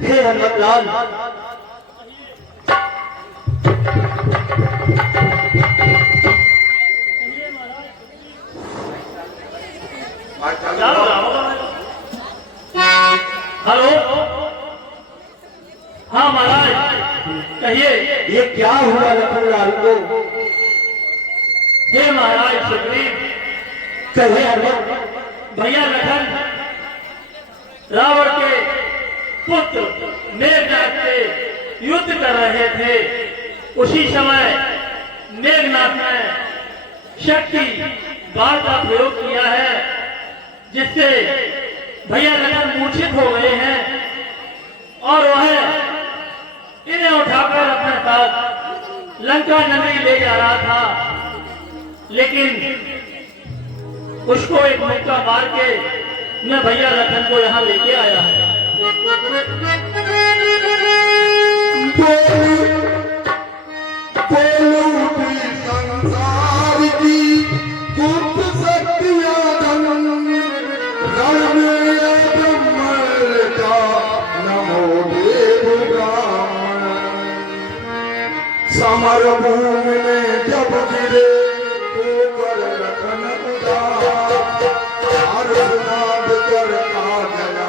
हे Hanumatlal, hello, हाँ महाराज कहिए। ये क्या हुआ लखनलाल को? हे महाराज सुग्रीव, कहे हनुमत, भैया लखन रावण के पुत्र मेघनाथ से युद्ध कर रहे थे। उसी समय मेघनाथ ने शक्ति बाण का प्रयोग किया है, जिससे भैया लखन मूर्छित हो गए हैं और वह इन्हें उठाकर अपने साथ लंका नगरी ले जा रहा था, लेकिन उसको एक मुक्का मार के मैं भैया लखन को यहाँ लेके आया है। संसार की गुप्त शक्तियां नमो समर भूमि में जब गिरे होकर लखन उदास, अर्धनाद कर आ गया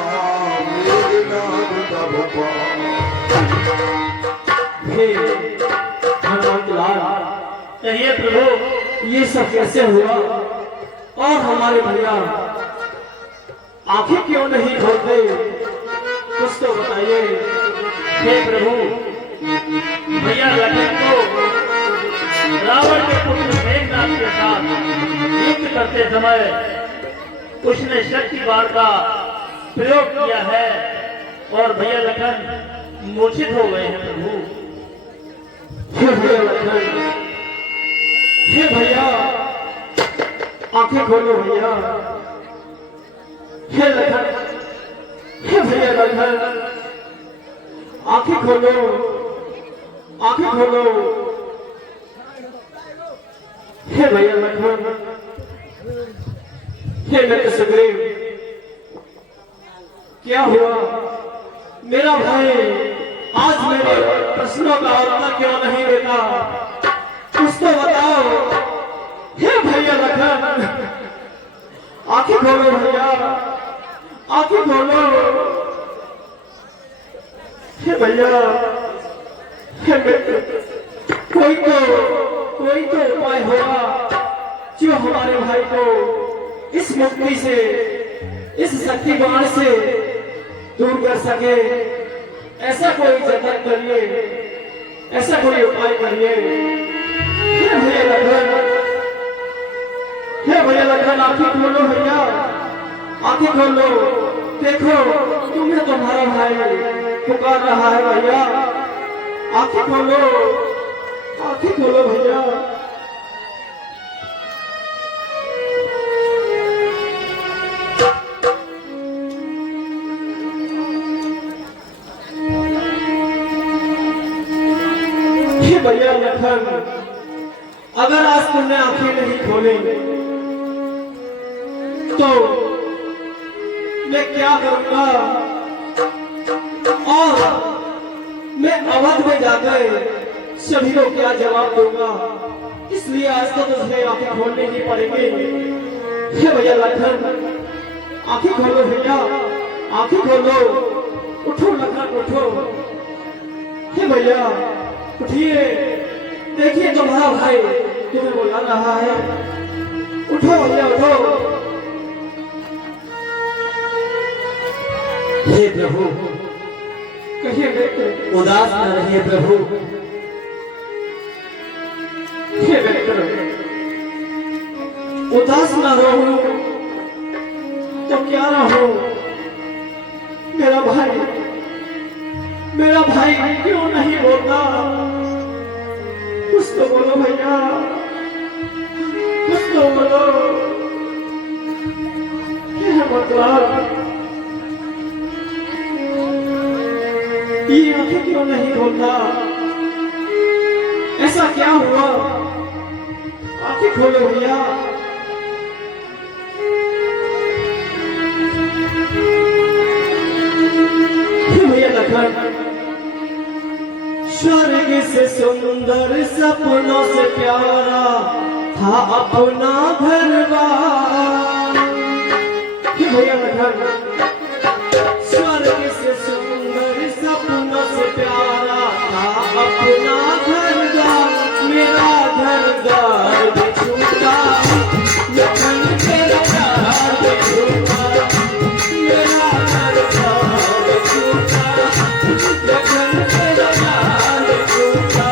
मेघनाद तब पास। हे हनुमतलाल, कहिए प्रभु, ये सब कैसे हुआ? और हमारे भैया आंखें क्यों नहीं खोलते? कुछ तो बताइए। हे प्रभु, भैया लखन को रावण के पुत्र मेघनाथ के साथ युद्ध करते समय उसने शक्ति बाण का प्रयोग किया है और भैया लखन मूर्छित हो गए हैं प्रभु। हे भैया लखन, हे भैया आंखें खोलो भैया। हे लखन, हे भैया लखन आंखें खोलो, आंखें खोलो। हे भैया लखन, हे मित्र सुग्रीव, क्या हुआ? मेरा भाई आज मेरे प्रश्नों का उत्तर क्यों नहीं देता? कुछ तो बताओ। हे भैया लखन, आंखें खोलो भैया, आंखें खोलो। हे भैया, हे मित्र, कोई तो उपाय होगा जो हमारे भाई को इस मुक्ति से, इस शक्ति बाण से दूर कर सके। ऐसा कोई जतन करिए, ऐसा कोई उपाय करिए। हे भैया लखन, हे भैया लखन आंखें खोलो भैया, आंखें खोलो। देखो तुम्हें तुम्हारा भाई पुकार रहा है भैया। आंखें खोलो, आंखें खोलो भैया। भैया लखन, अगर आज तुमने आंखें नहीं खोली तो मैं क्या करूंगा? और मैं अवध में जाकर सभी को क्या जवाब दूंगा? इसलिए आज तो तुझे आंखें खोलने ही पड़ेगी। हे भैया लखन, आंखें खोलो भैया, आंखें खोलो। उठो लखन, उठो। हे भैया उठिए, देखिए तुम्हारा भाई तुम्हें बुला रहा है। उठो भैया, उठो। हे प्रभु, कहिए बेटे। उदास न रहिए प्रभु। हे बेटे, उदास न रहो तो क्या रहो? मेरा भाई क्यों नहीं बोलता? कुछ तो बोलो भैया, कुछ तो बोलो। क्या है मतलब? ये आंखें क्यों नहीं बोलता? ऐसा क्या हुआ? आंखें खोलो भैया। भैया लखन, स्वर्ग से सुंदर सपनों से प्यारा था अपना घरबार। भैया लखन, स्वर्ग से सुंदर सपनों से प्यारा था अपना घरबार। मेरा घरबार बिछूटा लखन तेरा प्यार बिछूटा। मेरा घरबार बिछूटा लखन तेरा प्यार बिछूटा।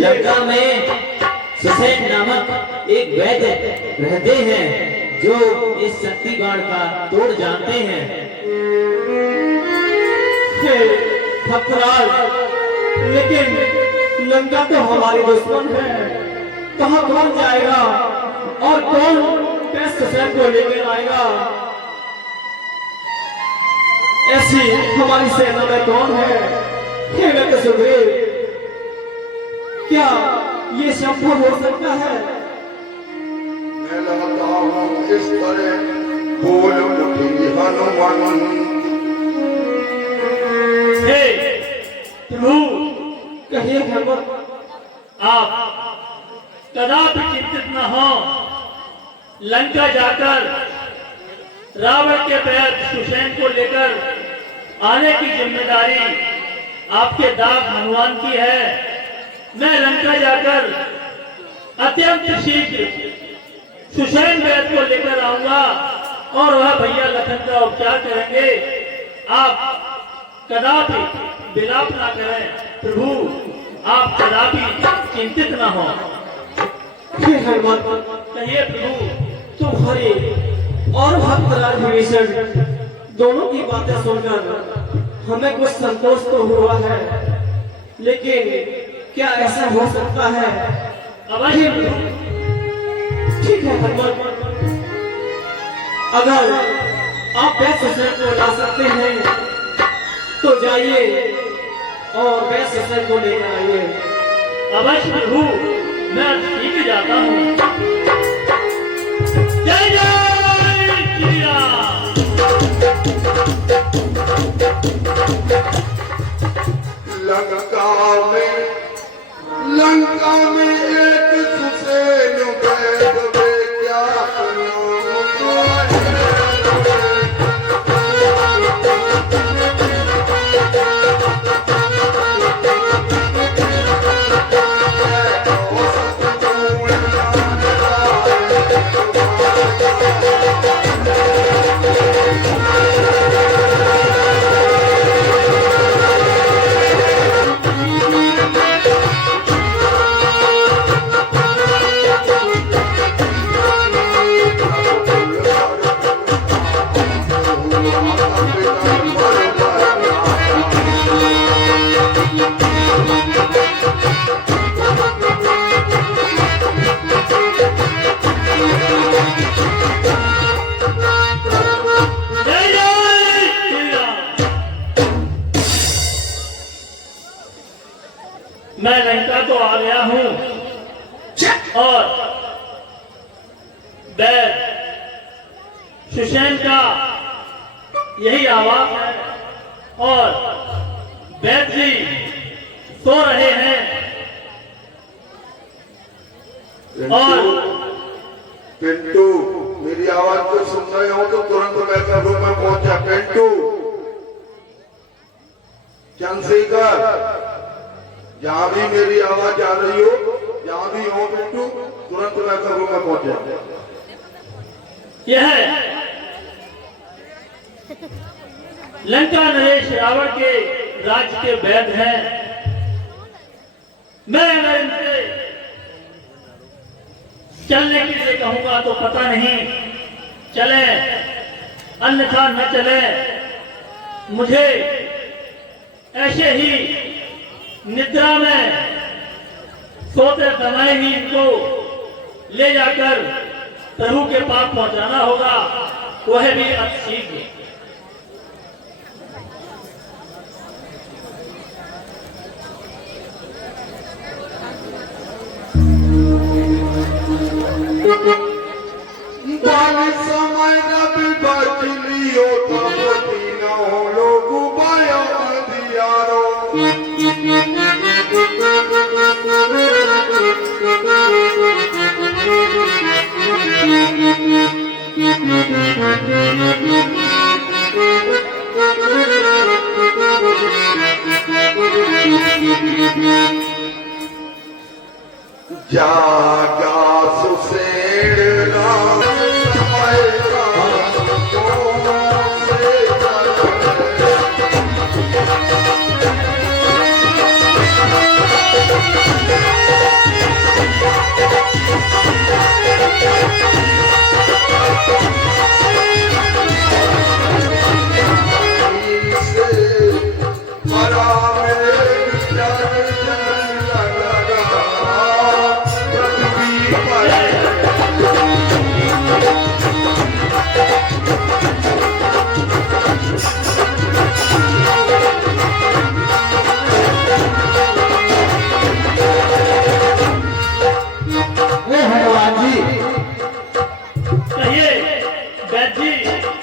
लंका में सुसैन नामक एक वैद्य रहते हैं जो इस शक्ति बाण का तोड़ जानते हैं। लेकिन लंका तो हमारी दुश्मन है, कहाँ कौन जाएगा और कौन कैसे सुसैन को लेकर आएगा? ऐसी हमारी सेना में कौन है हे मेरे सुग्रीव, क्या ये संभव हो सकता है? मैं लगता हूँ इस तरह बोल उठी हनुमान। हे प्रभु, कहिए हनुमान। आप कदापि चिंतित न हो। लंका जाकर रावण के पैर सुसैन को लेकर आने की जिम्मेदारी आपके दाग हनुमान की है। मैं लंका जाकर अत्यंत शीघ्र सुसैन वैद को लेकर आऊंगा और वह भैया लखन का उपचार करेंगे। आप कदापि विलाप ना करें प्रभु, आप कदापि चिंतित ना हो। हे हनुमान, कहिए प्रभु। तुम्हारी और भक्तराज विभीषण दोनों की बातें सुनकर हमें कुछ संतोष तो हुआ है, लेकिन क्या ऐसा हो सकता है? अवश्य ठीक है हनुमान, अगर आप वैश्य सुसैन को ला सकते हैं तो जाइए और वैश्य सुसैन को लेकर आइए। अवश्य प्रभु, मैं ठीक जाता हूँ। जय जय श्री राम। लंका में एक सुसैन वैद वे क्या जय जय श्री राम। मैं लंका तो आ गया हूँ और वैद सुसैन का यही आवाज है और वैद जी सो रहे हैं और पिंटू, मेरी आवाज को सुन रहे हो तो तुरंत मैं रूम में पहुंचा। पिंटू, चंद्रशेखर, जहां भी मेरी आवाज आ रही हो, जहां भी हो पिंटू, तुरंत मैं रूम में पहुंचा। यह लंका नरेश रावण के राज्य के वैद हैं। मैं अगर इनसे चलने के लिए कहूंगा तो पता नहीं चले, अन्यथा न चले। मुझे ऐसे ही निद्रा में सोते समय ही इनको ले जाकर प्रभु के पास पहुंचाना होगा, वह भी अतिशीघ्र। बाली समय रवि बच लियो तो तीनों लोग बाया दियारो। जागा सुसैन राम समय राम से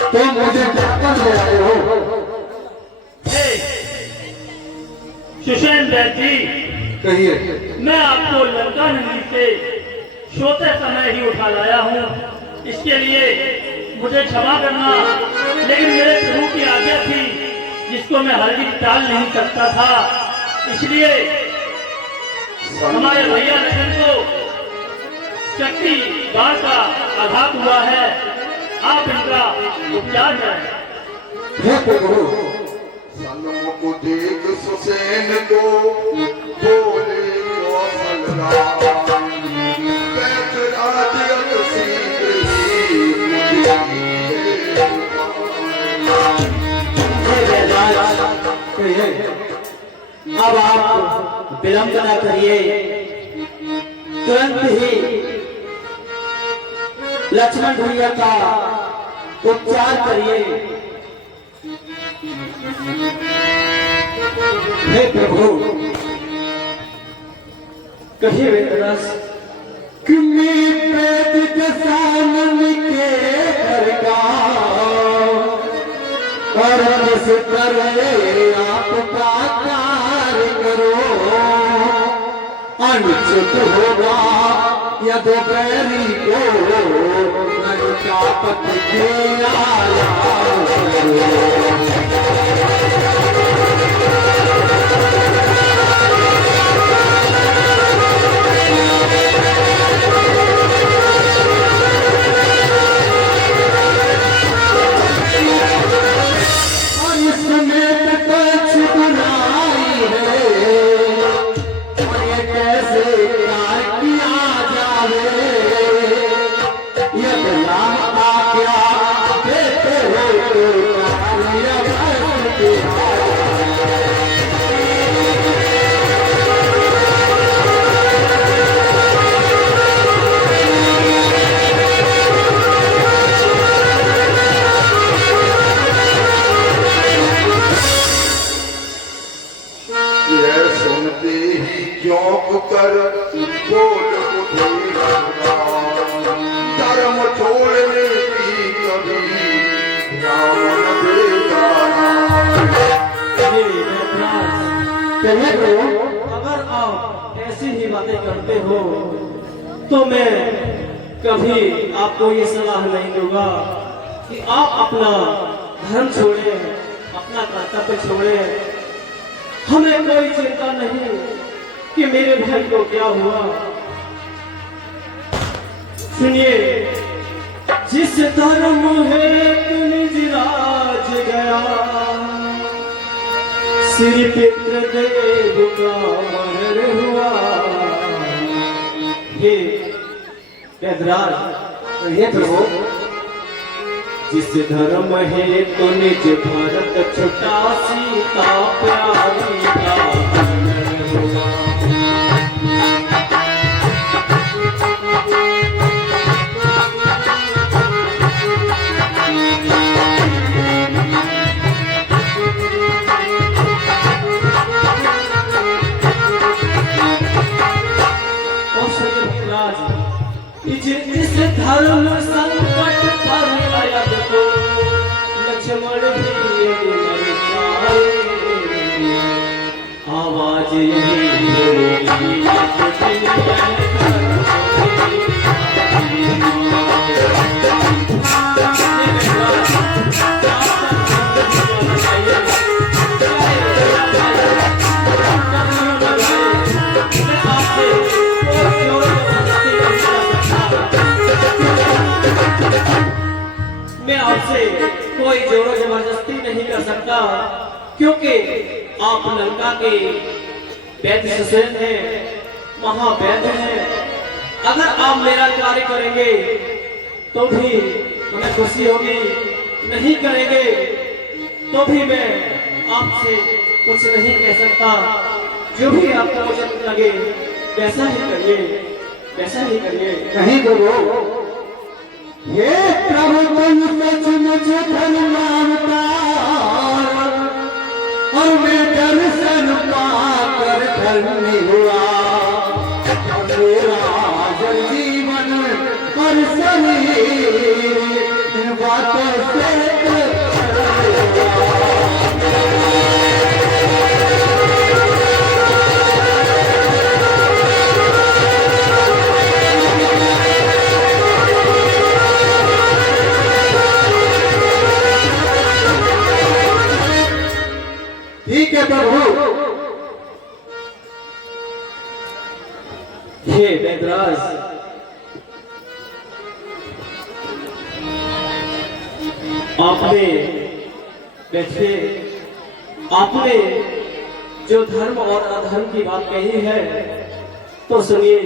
तो मुझे क्या कर ले आए हो? हे, सुषेण बैद जी, कहिए। मैं आपको लंका नगरी से सोते समय ही उठा लाया हूँ। इसके लिए मुझे क्षमा करना, लेकिन मेरे प्रभु की आज्ञा थी जिसको मैं हरगिज टाल नहीं सकता था। इसलिए हमारे भैया लखन को शक्ति बाढ़ का आघात हुआ है। आप इनका उपचार करें। हे प्रभु, सन्मुख देख सुसेन को बोले कौशल अब आप विलंब न करिए, तुरंत ही लक्ष्मण भैया का उपचार करिए। हे प्रभु, कहिए वेदव्यास। और किस करे आपका कार्य करो, अनुचित होगा या दोपहरी को लंका पति किया कर बोल उठे धर्म छोड़ने की कभी रावण बेगाना। अगर आप ऐसी ही बातें करते हो तो मैं कभी आपको ये सलाह नहीं दूंगा कि आप अपना धर्म छोड़े, अपना कर्तव्य छोड़े। हमें कोई चिंता नहीं कि मेरे भाई को क्या हुआ। सुनिए, जिस धर्म है निज राज गया, श्री पितृदेव का मर हुआ। हे वेदराज, ये प्रभु, जिस धर्म है तो निज भारत छुटा, सीता प्यारी का मर हुआ। जिस धर्म संकट पर आया तो लक्ष्मण भी आवाज यही मैं आपसे कोई जोरो जबरदस्ती नहीं कर सकता, क्योंकि आप लंका के वैद्य सुसेन हैं, महावैद्य हैं। अगर आप मेरा कार्य करेंगे तो भी हमें खुशी होगी, नहीं करेंगे तो भी मैं आपसे कुछ नहीं कह सकता। जो भी आपको उचित लगे वैसा ही करिए, वैसा ही करिए। कहीं प्रभु, हे प्रभु तुम सचमुच धन्यवाद, और मैं दर्शन पाकर धन्य हुआ। मेरा जीवन और शरीर इन बातों से प्रभु। हे वेदराज, आपने देखिए, आपने जो धर्म और अधर्म की बात कही है तो सुनिए।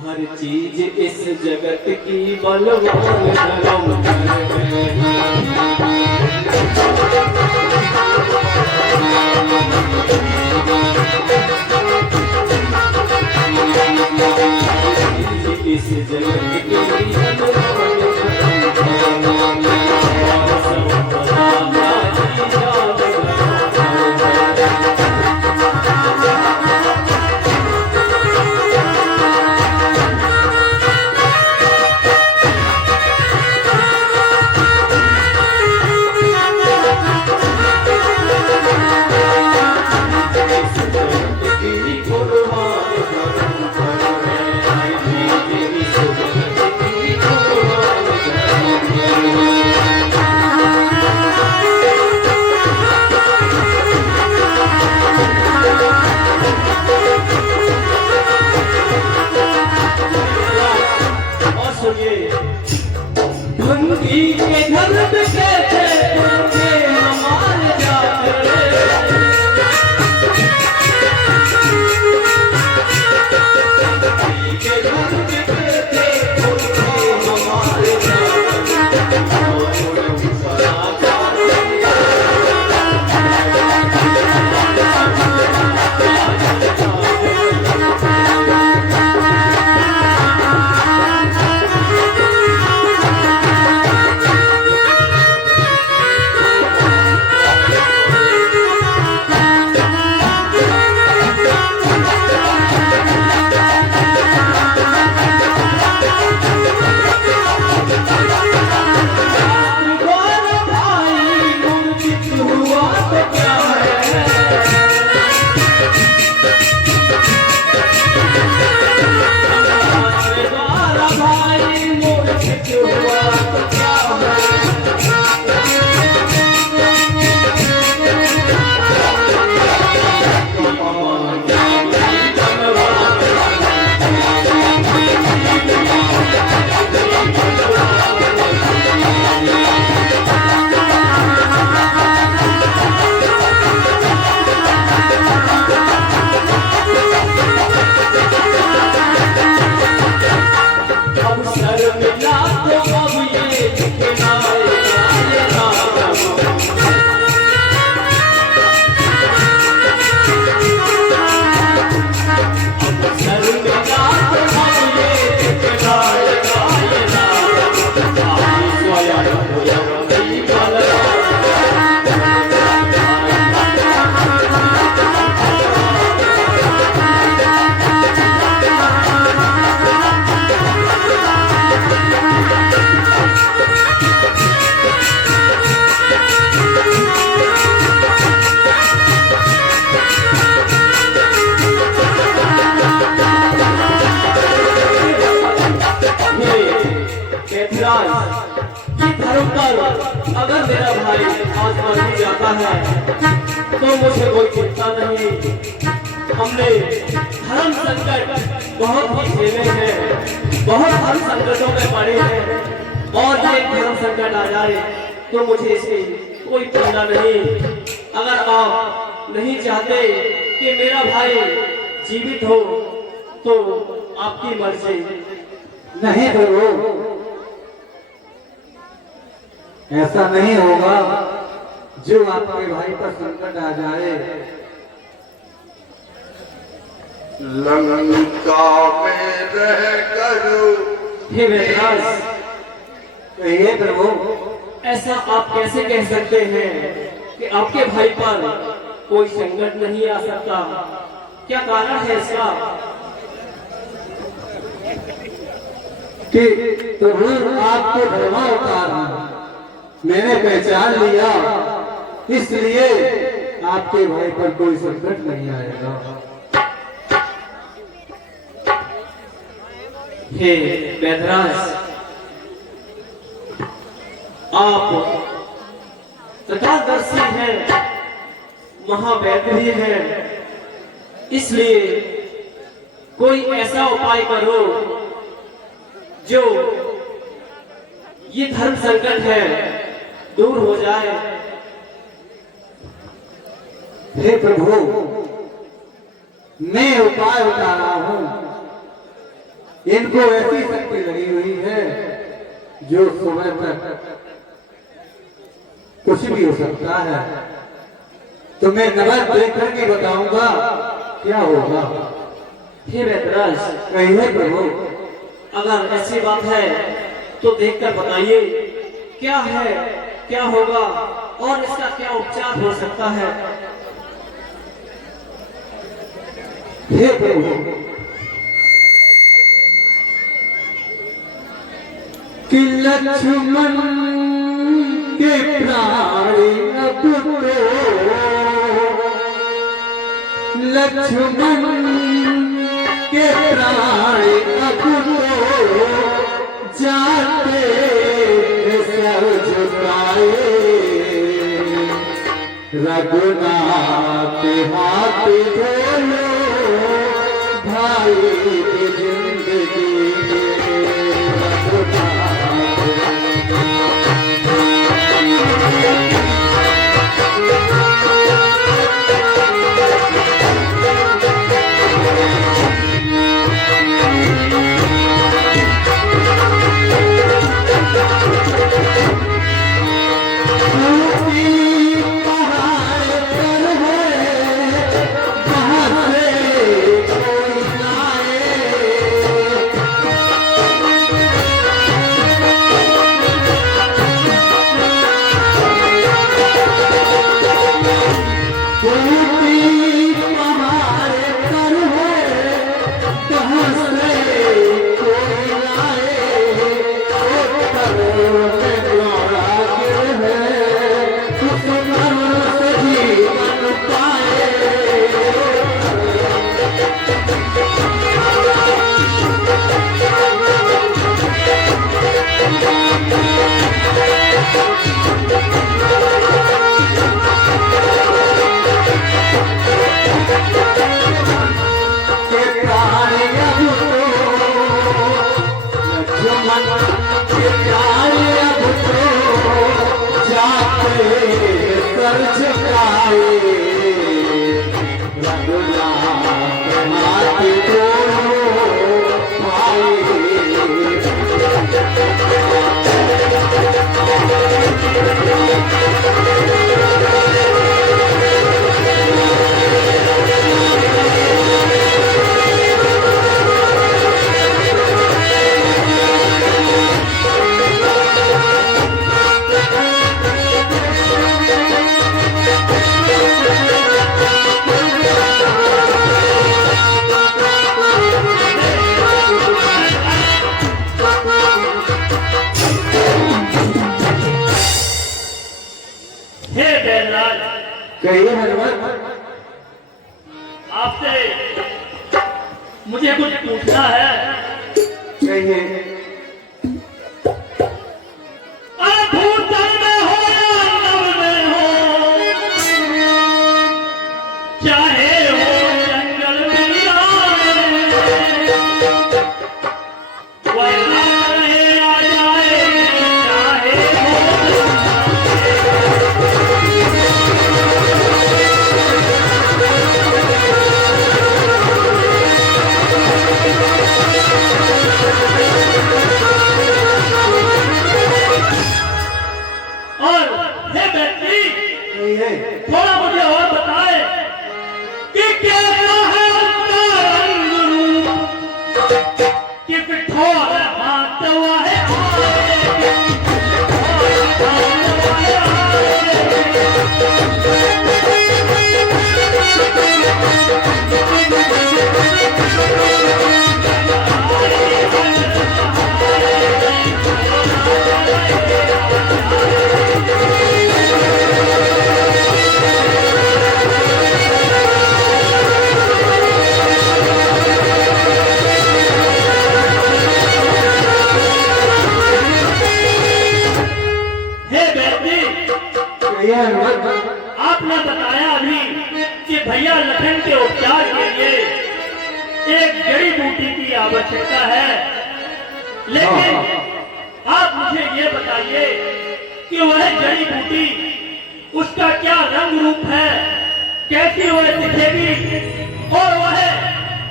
हर चीज इस जगत की बलवान धर्म इस जगत की अगर मेरा भाई आज मर भी जाता है तो मुझे कोई चिंता नहीं। हमने धर्म संकट बहुत ही झेले हैं, बहुत धर्म संकटों में पड़े हैं, और ये धर्म संकट आ जाए तो मुझे इससे कोई चिंता नहीं। अगर आप नहीं चाहते कि मेरा भाई जीवित हो तो आपकी मर्जी। नहीं प्रभु, ऐसा नहीं होगा। जो आपके भाई पर संकट आ जाए, लंका में रह कर हे वेदराज, कहिए प्रभु। ऐसा आप कैसे कह सकते हैं कि आपके भाई पर कोई संकट नहीं आ सकता? क्या कारण है इसका? कि प्रभु आपको धर्मावतार मैंने पहचान लिया, इसलिए आपके भाई पर कोई संकट नहीं आएगा। हे वेदराज, आप तथादर्शी हैं, महावैद्य भी है, इसलिए कोई ऐसा उपाय करो जो ये धर्म संकट है दूर हो जाए। हे प्रभु, मैं उपाय बता रहा हूं। इनको ऐसी शक्ति लगी हुई है जो सुबह तक कुछ भी हो सकता है। तो मैं नजर देख करके बताऊंगा क्या होगा। हे वैद्यराज, कहिए प्रभु। अगर ऐसी बात है तो देखकर बताइए क्या है, क्या होगा और इसका क्या उपचार हो सकता है। हे प्रभु, कि लक्ष्मण के प्राणी अब तो लक्ष्मण के प्राणी अब तो जाते सर झुकाए, रघुनाथ हाथ धोलो भाई की जिंदगी कहिए हनुमान। आपसे मुझे कुछ पूछना है। कहिए। भूतल में हो या नभ में हो, चाहे हो जंगल में वरना आ जाए, चाहे थोड़ा मुझे और बताए कि कैसा है उसका रंग रूप, कि पिठोर हाथ वाहे आपने बताया अभी कि भैया लखन के उपचार के लिए एक जड़ी बूटी की आवश्यकता है, लेकिन आप मुझे ये बताइए कि वह जड़ी बूटी उसका क्या रंग रूप है, कैसी वह दिखेगी और वह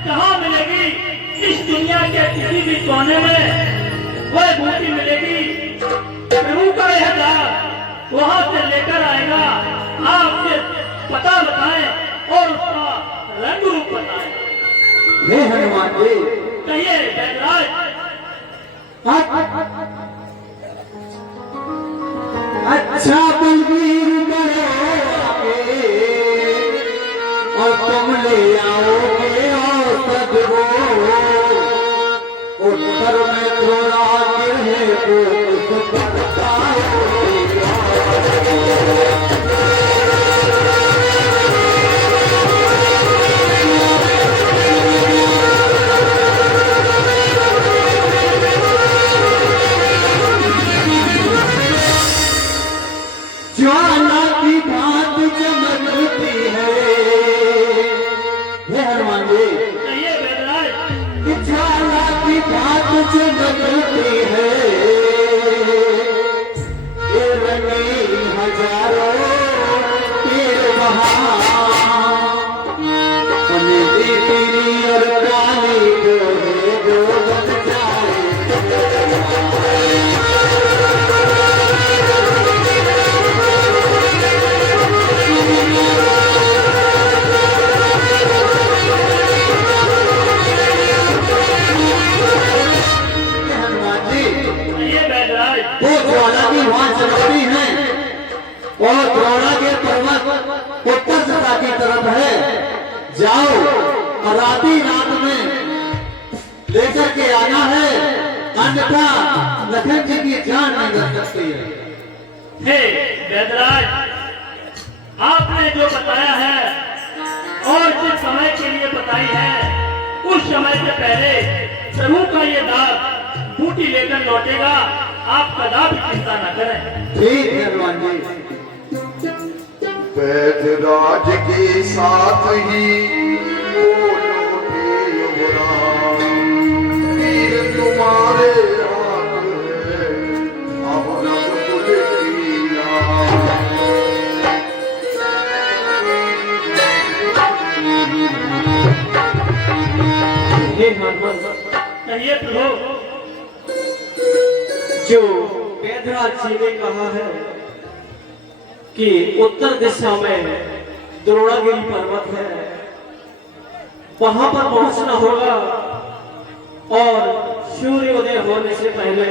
कहाँ मिलेगी? इस दुनिया के किसी भी कोने में वह बूटी मिलेगी? प्रभु का यह दास वहां से लेकर आएगा, आपसे पता बताएं और उसका रंग रूप बताएं। हे हनुमान जी, कहिए बैदराज। अच्छा बलबीर करोगे और तुम ले आओगे औसत वो, उत्तर में थोड़ा गिरे को उस पर ज्वाला की बात चमकती है। हे हनुमान जी, कहिए बैदराज। कि ज्वाला की बात चमकती है, ये रंगीन हजारों तीर बहार, पीली पीली और काली जो है जो बन जाए। कहिए बैदराज। वो ज्वाला की वहां चमकती है और द्रोणा के पर्वत उत्तर दिशा की तरफ है। जाओ और आधी रात में लेकर के आना है, अन्यथा लखन जी की जान नहीं बच सकती है। हे बैदराज, आपने जो बताया है और जिस समय के लिए बताई है, उस समय से पहले प्रभु का ये दास बूटी लेकर लौटेगा, आप कदापि चिंता न करें। ठीक है हनुमान जी। बैदराज के साथ ही वो लौटे युवराज, तीर तुम्हारे हाथ है, अब रब तुझे लीला। हे हनुमान, कहिए प्रभु। जो बैदराज जी ने कहा है कि उत्तर दिशा में द्रोणागिरी पर्वत है, वहां पर पहुंचना होगा और सूर्योदय होने से पहले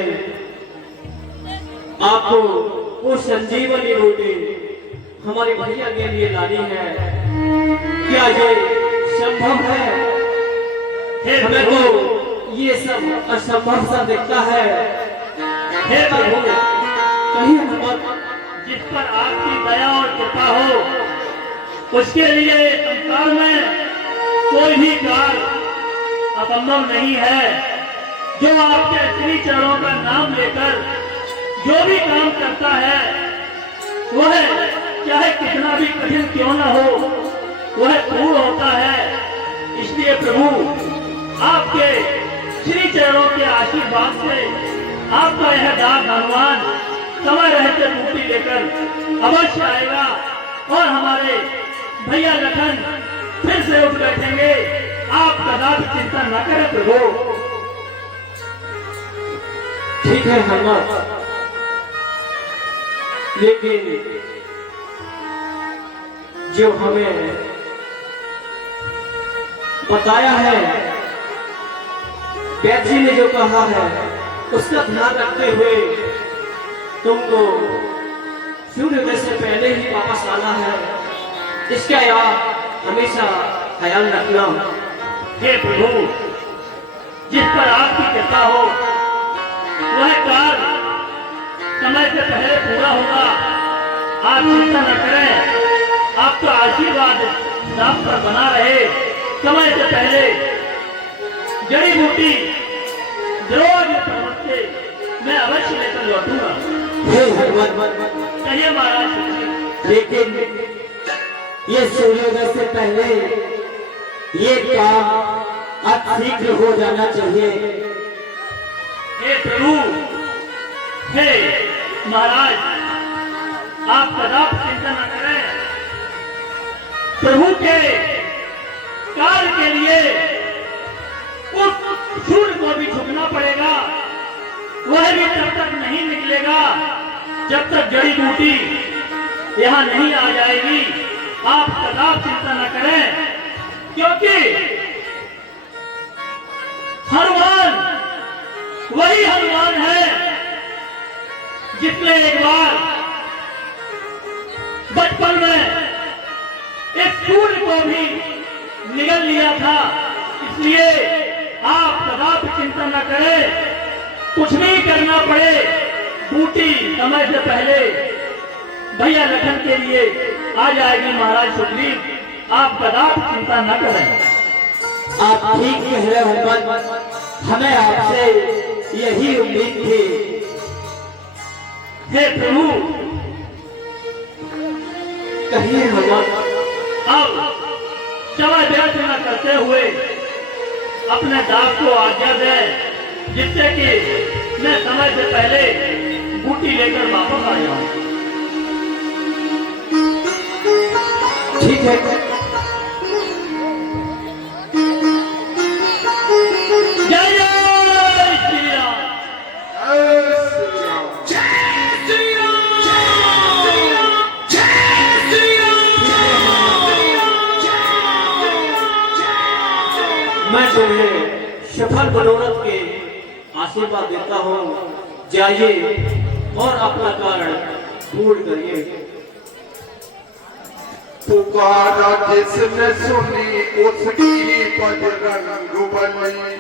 आपको वो संजीवनी बूटी हमारे भैया के लिए लानी है। क्या ये संभव है? हे हमें प्रभु, तो ये सब असंभव सा दिखता है। हे प्रभु, कहीं हनुमान, जिस पर आपकी दया और कृपा हो, उसके लिए संसार में कोई भी कार्य असंभव नहीं है। जो आपके श्री चरणों का नाम लेकर जो भी काम करता है, वह चाहे कितना भी कठिन क्यों न हो, वह पूर्ण होता है। इसलिए प्रभु, आपके श्री चरणों के आशीर्वाद से आपका यह दास हनुमान समय रहते बूटी लेकर अवश्य आएगा और हमारे भैया लखन फिर से उठ बैठेंगे। आप कदापि चिंता न करें प्रभु। ठीक है हनुमान, लेकिन जो हमें बताया है, वैद्य जी ने जो कहा है, उसका ध्यान रखते हुए तुमको सूर्योदय से पहले ही वापस आना है। इसका याद हमेशा ख्याल रखना। हे प्रभु, जिस पर आपकी कृपा हो, वह कार्य समय से पहले पूरा होगा। आप चिंता न करें, आपका आशीर्वाद आप पर बना रहे। समय से पहले जड़ी बूटी द्रोण पर्वत से मैं अवश्य लेकर लौटूंगा। हे हनुमान, कहिए महाराज। लेकिन ये सूर्योदय से पहले ये काम अब शीघ्र हो जाना चाहिए। हे प्रभु, हे महाराज, आप कदापि चिंता न करें। प्रभु के कार्य के लिए उस सूर्य को भी झुकना पड़ेगा। वह भी तब तक नहीं निकलेगा जब तक जड़ी बूटी यहाँ नहीं आ जाएगी। आप कदापि चिंता न करें, क्योंकि हनुमान वही हनुमान है जिसने एक बार बचपन में इस सूर्य को भी निगल लिया था। इसलिए आप कदापि चिंता न करें, कुछ नहीं करना पड़े, बूटी समय से पहले भैया लखन के लिए आ जाएगी। महाराज सुग्रीव, आप कदापि चिंता न करें। आप ठीक कह रहे हो हनुमान, हमें आपसे यही उम्मीद थी। हे प्रभु, कहिए हनुमान। अब समय व्यर्थ न करते हुए अपने दास को आज्ञा दें, जिससे कि मैं समय से पहले बूटी लेकर वापस आ जाऊं। ठीक है। जय जय श्री राम। मैं तुम्हें सफल मनोरथ के आशीर्वाद देता हूँ। जाइए और अपना कारण पूर्ण करिए। पुकारा जिसने सुनी उसकी बजरंग बली।